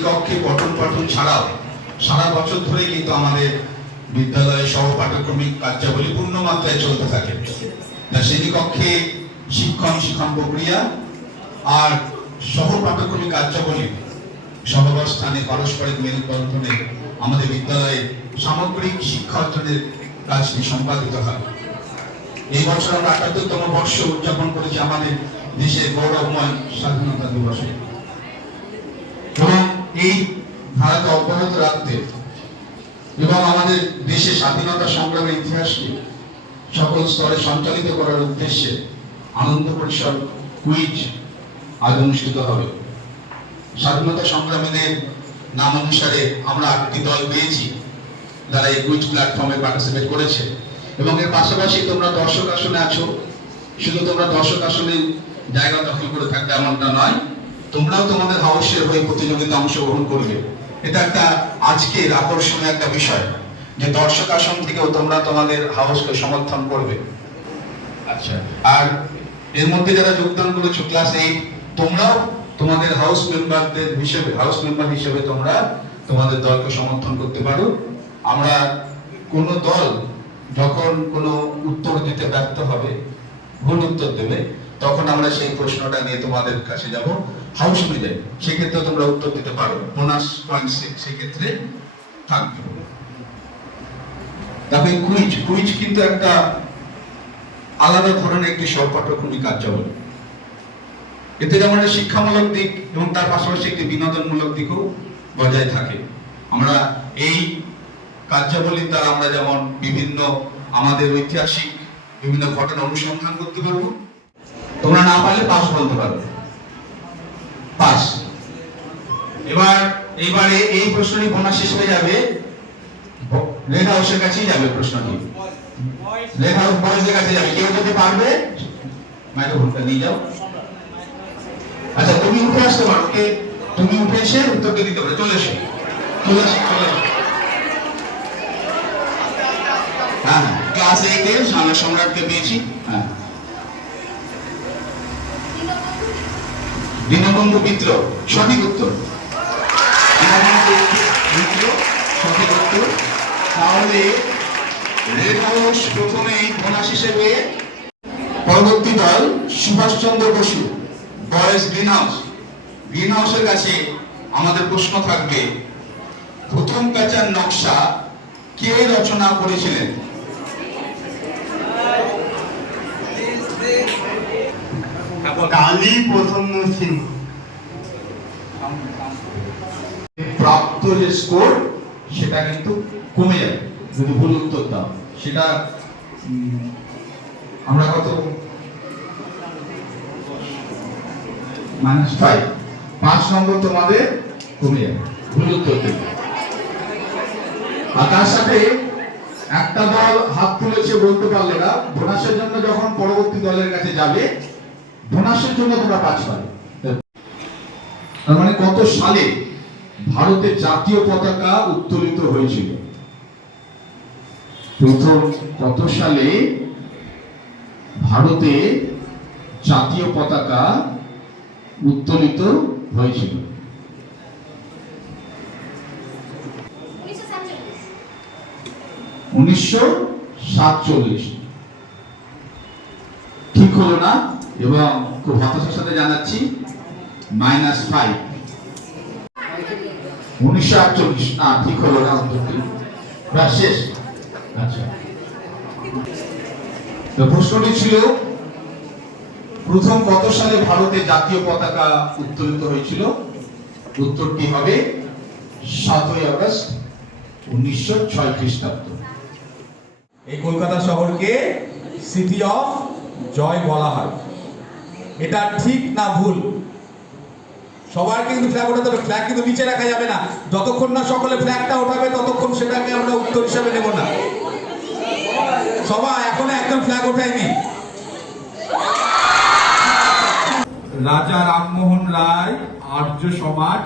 শ্রেণীকক্ষে পঠন পাঠন ছাড়াও সারা বছর ধরে কিন্তু আমাদের বিদ্যালয়ে সহপাঠক্রমিক কার্যাবলী পূর্ণ মাত্রায় চলতে থাকে। শ্রেণীকক্ষে শিক্ষণ প্রক্রিয়া আর সহপাঠক্রমিক কার্যাবলী সহাবস্থানে পারস্পরিক মেলবন্ধনে আমাদের বিদ্যালয়ে সামগ্রিক শিক্ষা অর্জনের কাজটি সম্পাদিত হয়। এই বছর আমরা ৭৮তম বর্ষ উদযাপন করেছি আমাদের দেশের গৌরবময় স্বাধীনতা দিবসে, এবং এই ধারাকে অব্যাহত রাখতে এবং আমাদের দেশের স্বাধীনতা সংগ্রামের ইতিহাসকে সকল স্তরে সঞ্চালিত করার উদ্দেশ্যে আনন্দ পরিসর কুইজ আজ অনুষ্ঠিত হবে। স্বাধীনতা সংগ্রামীদের নাম অনুসারে আমরা ৮টি দল পেয়েছি যারা এই কুইজ প্ল্যাটফর্মে পার্টিসিপেট করেছে, এবং এর পাশাপাশি তোমরা দর্শক আসনে আছো। শুধু তোমরা দর্শক আসনে জায়গা দখল করে থাকবে এমনটা নয়, তোমরাও তোমাদের হাউসের হয়ে প্রতিযোগিতা অংশগ্রহণ করবে। এটা একটা আজকের আকর্ষণীয় একটা বিষয় যে দর্শক আসন থেকেও তোমরা তোমাদের হাউসকে সমর্থন করবে। আচ্ছা, আর এর মধ্যে যারা যোগদান করেছো ক্লাস 8, তোমরাও তোমাদের হাউস মেম্বার হিসেবে তোমরা তোমাদের দলকে সমর্থন করতে পারো। আমরা কোন দল যখন কোনো উত্তর দিতে ব্যর্থ হবে, ভুল উত্তর দেবে, তখন আমরা সেই প্রশ্নটা নিয়ে তোমাদের কাছে যাব হাউস মিলে, সেক্ষেত্রে তোমরা উত্তর দিতে পারো, বোনাস পয়েন্ট সেক্ষেত্রে থাকবে। তারপরে কুইজ কিন্তু একটা আলাদা ধরনের একটি সহপাঠক্রমিক কার্যাবলী। এতে যেমন শিক্ষামূলক দিক এবং তার পাশাপাশি একটি বিনোদনমূলক দিকও বজায় থাকে। আমরা এই কার্যাবলীর দ্বারা আমরা যেমন বিভিন্ন আমাদের ঐতিহাসিক বিভিন্ন ঘটনা অনুসন্ধান করতে পারবো, তোমরা না পারলে পাস বলতে পারবে, পাস। এইবারে এই প্রশ্নটি বোনাস হিসেবে যাবে রেড হাউসের কাছেই যাবে, প্রশ্নটি রেড হাউস বয়েজের কাছে যাবে। কেউ যদি পারবে মাইক্রোফোনটা নিয়ে যাও। আচ্ছা, তুমি উঠে আসতে পারো, কে তুমি উঠে এসে উত্তরটা দিতে পারো। চলে এসো। হ্যাঁ, ক্লাস 8 এর সামনে সম্রাটকে পেয়েছি। হ্যাঁ, দীনবন্ধু মিত্র সঠিক উত্তর। সঠিক উত্তর। তাহলে রেড হাউস প্রথমে বোনাস হিসেবে, পরবর্তী দল সুভাষচন্দ্র বসু বয়েজ গ্রিন হাউসের কাছে আমাদের প্রশ্ন থাকবে, প্রথম কাচার নকশা কে রচনা করেছিলেন? কালী প্রসন্ন সিং। প্রাপ্ত যে স্কোর সেটা কিন্তু কমে যাবে যদি ভুল উত্তর দাও। সেটা আমরা কত -5, 5 নম্বর তোমাদের কমে যাবে ভুল উত্তর থেকে। আর তার সাথে একটা দল হাত তুলেছে বলতে পারলে না, বোনাসের জন্য যখন পরবর্তী দলের কাছে যাবে, বোনাসের জন্য তোমরা 5 পাবে। তার মানে কত সালে ভারতের জাতীয় পতাকা উত্তোলিত হয়েছিল? প্রথম কত সালে ভারতে জাতীয় পতাকা উত্তোলিত হয়েছিল? 1947। ঠিক হলো না, এবং খুব হতাশার সাথে জানাচ্ছি -5। 1948 না, ঠিক হলো না উত্তরটি। শেষ। আচ্ছা, তো প্রশ্নটি ছিল প্রথম কত সালে ভারতে জাতীয় পতাকা উত্তোলিত হয়েছিল? উত্তরটি হবে 7ই আগস্ট 1906 খ্রিস্টাব্দ। এই কলকাতা শহরকে সিটি অফ জয় বলা হয়। এটা ঠিক না ভুল? সবার কিন্তু ফ্ল্যাগ ওঠাতে হবে, ফ্ল্যাগ কিন্তু নিচে রাখা যাবে না। যতক্ষণ না সকলে ফ্ল্যাগটা ওঠাবে ততক্ষণ সেটাকে আমরা উত্তর হিসাবে নেব না। সবাই এখনো একদম ফ্ল্যাগ ওঠায়নি। রাজা রামমোহন রায় আর্য সমাজ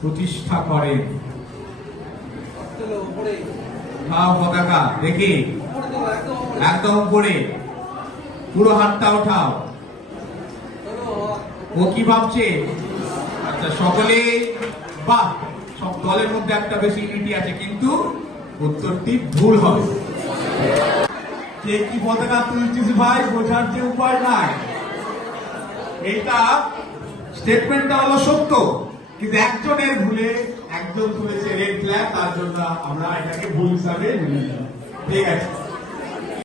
প্রতিষ্ঠা করেন। পতাকা দেখি একদম উপরে, পুরো হাতটা ওঠাও। ও কি ভাবছে? আচ্ছা, সকলে বাহ, সব দলের মধ্যে একটা বেশি ইউনিটি আছে, কিন্তু উত্তরটি ভুল হবে। কে কি পতাকা তুলছিস ভাই বোঝার যে উপায় নাই। এইটা স্টেটমেন্টটা হলো সত্য, কিন্তু একজনের ভুলে একজন তুলেছে রেড ফ্ল্যাগ, তার জন্য আমরা এটাকে ভুল হিসাবে মেনে নিলাম। ঠিক আছে।